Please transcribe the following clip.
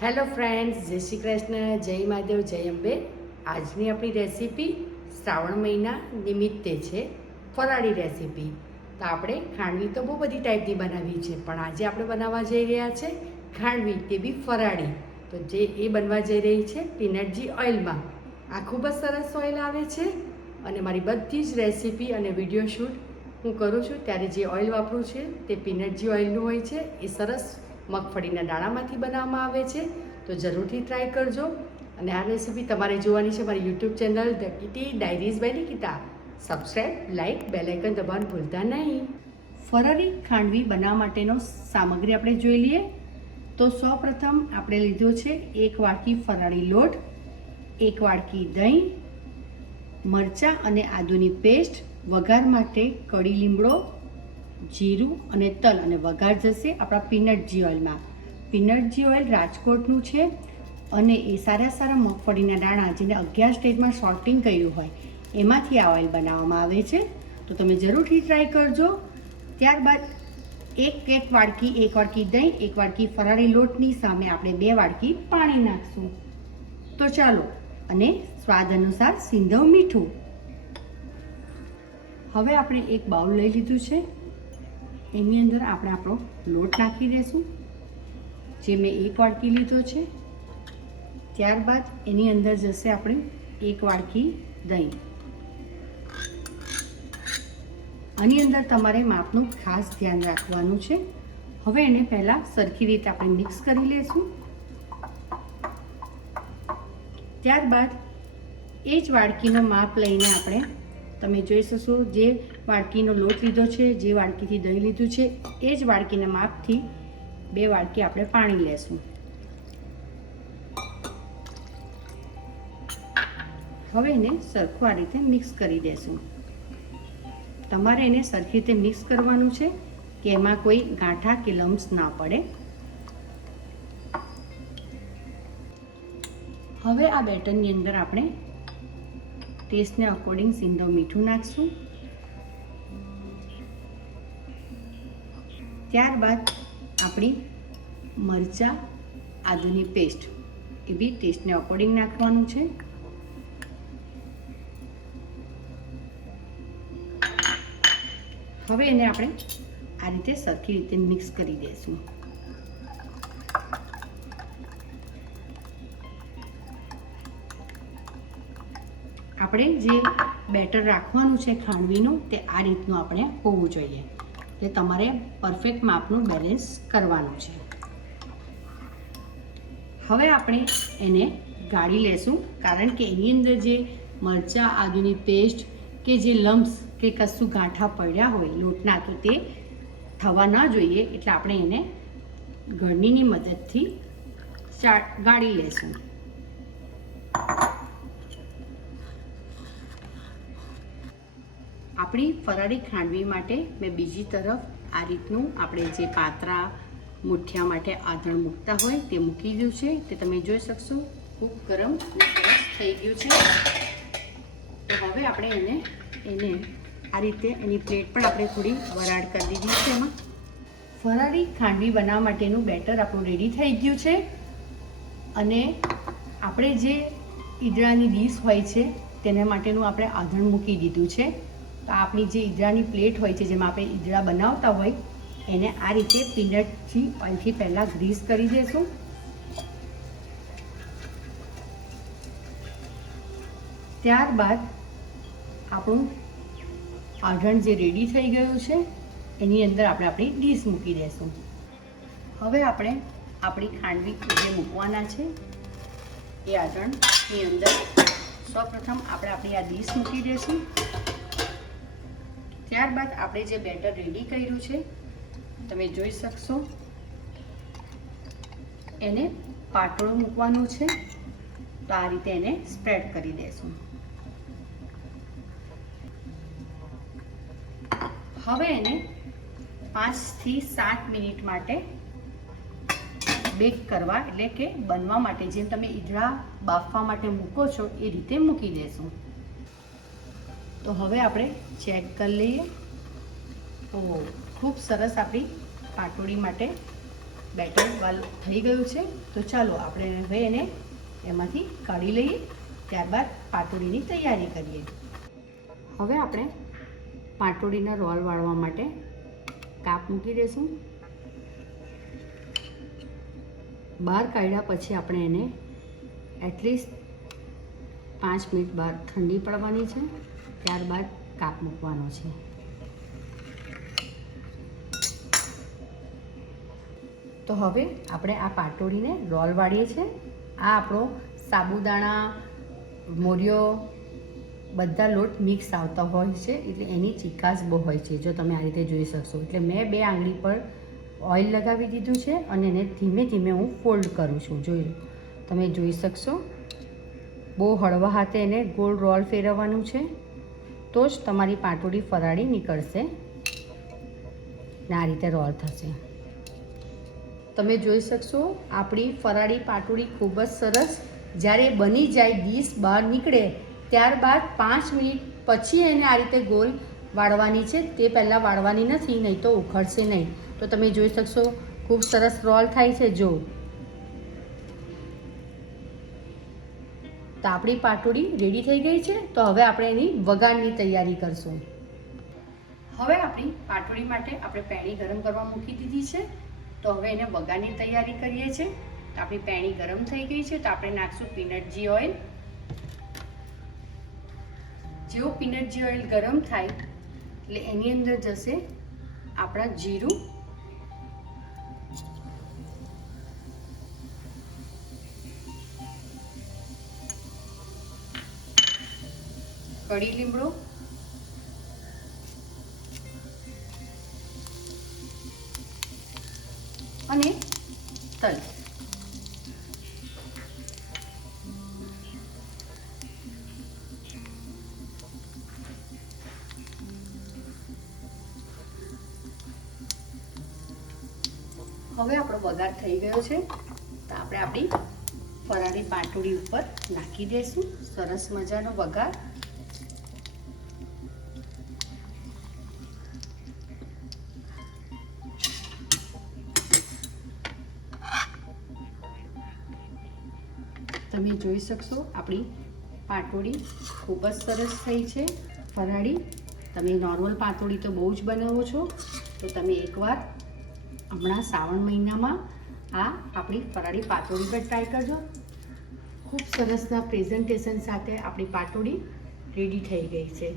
Hello friends, જય શ્રી કૃષ્ણ, જય મહાદેવ, જય અંબે. આજની આપણી રેસીપી શ્રાવણ મહિના નિમિત્તે છે ફરાળી રેસીપી. તો આપણે ખાંડવી તો બહુ બધી ટાઈપની બનાવી છે, પણ આજે આપણે બનાવવા જઈ રહ્યા છે ખાંડવી, તે બી ફરાળી. તો જે એ બનવા જઈ રહી છે પીનટજી ઓઇલમાં. આ ખૂબ જ સરસ ઓઇલ આવે છે અને મારી બધી જ રેસીપી અને વિડીયો શૂટ હું કરું છું ત્યારે જે ઓઇલ વાપરું છે તે પીનટજી ઓઇલનું હોય છે. એ સરસ મગફળીના દાણામાંથી બનાવવામાં આવે છે. તો જરૂરથી ટ્રાય કરજો. અને આ રેસીપી તમારે જોવાની છે મારી YouTube channel the Kitty Diaries by Nikita. Subscribe, like, bell icon દબાવવાનું ભૂલતા નહીં. ફરાળી ખાંડવી બનાવવા માટેનો સામગ્રી આપણે જોઈ લઈએ. તો સૌપ્રથમ આપણે લીધો છે 1 વાટકી ફરાળી લોટ, 1 વાટકી દહીં, મરચાં અને આદુની પેસ્ટ, વઘાર માટે કડી લીમડો, જીરું અને તલ, અને વઘાર જશે આપણા પીનટજી ઓઇલમાં. પીનટજી ઓઇલ રાજકોટનું છે અને એ સારા મગફળીના દાણા જેને 11 સ્ટેજમાં શોર્ટિંગ કર્યું હોય એમાંથી આ ઓઇલ બનાવવામાં આવે છે. તો તમે જરૂરથી ટ્રાય કરજો. ત્યારબાદ એક વાટકી દહીં, 1 વાટકી ફરાળી લોટની સામે આપણે 2 વાટકી પાણી નાખશું. તો ચાલો, અને સ્વાદ અનુસાર સિંધવ મીઠું. હવે આપણે એક બાઉલ લઈ લીધું છે, એની અંદર આપણે આપણો લોટ નાખી દઈશું, જે મેં 1 વાટકી લીધો છે. ત્યારબાદ એની અંદર જશે આપણે 1 વાટકી દહીં. આની અંદર તમારે માપનું ખાસ ધ્યાન રાખવાનું છે. હવે એને પહેલાં સરખી રીતે આપણે મિક્સ કરી લઈશું. ત્યારબાદ એ જ વાડકીનો માપ લઈને આપણે, તમે જોઈ શકશો, જે વાડકીનો લોટ લીધો છે, જે વાડકીથી દહીં લીધું છે, એ જ વાડકીના માપથી 2 વાડકી આપણે પાણી લેશું. હવે એને સરખું આ રીતે મિક્સ કરી દેશું. તમારે એને સરખી રીતે મિક્સ કરવાનું છે કે એમાં કોઈ ગાંઠા કે લમ્સ ના પડે. હવે આ બેટરની અંદર આપણે ટેસ્ટને અકોર્ડિંગ સિંધવ મીઠું નાખશું. ત્યારબાદ આપણી મરચાં આદુની પેસ્ટ એ બી ટેસ્ટને અકોર્ડિંગ નાખવાનું છે. હવે એને આપણે આ રીતે સરખી રીતે મિક્સ કરી દઈશું. આપણે જે બેટર રાખવાનું છે ખાંડવીનું, તે આ રીતનું આપણે હોવું જોઈએ. એટલે તમારે પરફેક્ટ માપનું બેલેન્સ કરવાનું છે. હવે આપણે એને ગાળી લેશું, કારણ કે એની અંદર જે મરચાં આદુની પેસ્ટ કે જે લમ્સ કે કશું ગાંઠા પડ્યા હોય લોટના, તો તે થવા ના જોઈએ. એટલે આપણે એને ગળણીની મદદથી ગાળી લેશું. આપણી ફરાળી ખાંડવી માટે મેં બીજી તરફ આ રીતનું આપણે જે પાતરા મુઠિયા માટે આધણ મૂકતા હોય તે મૂકી દીધું છે. તે તમે જોઈ શકશો ખૂબ ગરમ અને સરસ થઈ ગયું છે. તો હવે આપણે એને આ રીતે એની પ્લેટ પણ આપણે થોડી વરાળ કરી દીધી છે. એમાં ફરાળી ખાંડવી બનાવવા માટેનું બેટર આપણું રેડી થઈ ગયું છે. અને આપણે જે ઈદડાની ડીશ હોય છે તેના માટેનું આપણે આધણ મૂકી દીધું છે. તો આપણી જે ઈદડાની પ્લેટ હોય છે, જેમાં આપણે ઈદડા બનાવતા હોય, એને આ રીતે પીનટથી ઓઇલથી પહેલાં ગ્રીસ કરી દઈશું. ત્યારબાદ આપણું આધણ જે રેડી થઈ ગયું છે એની અંદર આપણે આપણી ડીશ મૂકી દઈશું. હવે આપણે આપણી ખાંડવી જે મૂકવાના છે એ આધણની અંદર સૌપ્રથમ આપણે આપણી આ ડીશ મૂકી દઈશું. ત્યારબાદ આપણે જે બેટર રેડી કર્યું છે તમે જોઈ શકશો, એને પાતળું મૂકવાનું છે. તો આ રીતે એને સ્પ્રેડ કરી દઈશું. હવે એને 5 થી 7 મિનિટ માટે બેક કરવા, એટલે કે બનવા માટે, જેમ તમે ઈદડા બાફવા માટે મૂકો છો એ રીતે મૂકી દેશું. તો હવે આપણે ચેક કરી લઈએ. ખૂબ સરસ આપણી પાટોળી માટે બેટર થઈ ગયું છે. તો ચાલો આપણે હવે એને એમાંથી કાઢી લઈએ, ત્યારબાદ પાટોડીની તૈયારી કરીએ. હવે આપણે પાટોડીના રોલ વાળવા માટે કાપ મૂકી દઈશું. બહાર કાઢ્યા પછી આપણે એને એટલીસ્ટ 5 મિનિટ બહાર ઠંડી પડવાની છે, ત્યારબાદ કાપ મૂકવાનો છે. તો હવે આપણે આ પાટોડીને રોલ વાળીએ છીએ. આ આપણો સાબુદાણા, મોરિયો બધા લોટ મિક્સ આવતા હોય છે, એટલે એની ચીકાશ બહુ હોય છે, જો તમે આ રીતે જોઈ શકશો. એટલે મેં 2 આંગળી પર ઓઇલ લગાવી દીધું છે અને એને ધીમે ધીમે હું ફોલ્ડ કરું છું. તમે જોઈ શકશો. બહુ હળવા હાથે એને ગોળ રોલ ફેરવવાનું છે, તો જ તમારી પાટોડી ફરાળી નીકળશે ને આ રીતે રોલ થશે. તમે જોઈ શકશો આપણી ફરાળી પાટોડી ખૂબ જ સરસ. જ્યારે બની જાય, ડીશ બહાર નીકળે, ત્યારબાદ 5 મિનિટ પછી એને આ રીતે ગોળ વાળવાની છે. તે પહેલાં વાળવાની નથી, નહીં તો ઉખડશે નહીં. તો તમે જોઈ શકશો ખૂબ સરસ રોલ થાય છે. જો તો આપણી પાટોડી રેડી થઈ ગઈ છે. તો હવે આપણે એની વઘારની તૈયારી કરશું. હવે આપણી પાટોડી માટે આપણે પેણી ગરમ કરવા મૂકી દીધી છે. તો હવે એને વઘારની તૈયારી કરીએ છીએ. તો આપણી પેણી ગરમ થઈ ગઈ છે. તો આપણે નાખશું પીનટ ઓઇલ. જેવો પીનટ ઓઇલ ગરમ થાય એટલે એની અંદર જશે આપણા જીરું, કડી લીમડો, અને તલ. હવે આપણો વઘાર થઈ ગયો છે. તો આપણે આપણી ફરાળી પાટોડી ઉપર નાખી દઈશું. સરસ મજાનો વઘાર. તમે જોઈ શકશો આપણી પાટોડી ખૂબ જ સરસ થઈ છે ફરાળી. તમે નોર્મલ પાટોડી તો બહુ જ બનાવો છો, તો તમે એકવાર હમણાં શ્રાવણ મહિનામાં આ આપણી ફરાળી પાટોડી પર ટ્રાય કરજો. ખૂબ સરસના પ્રેઝન્ટેશન સાથે આપણી પાટોડી રેડી થઈ ગઈ છે.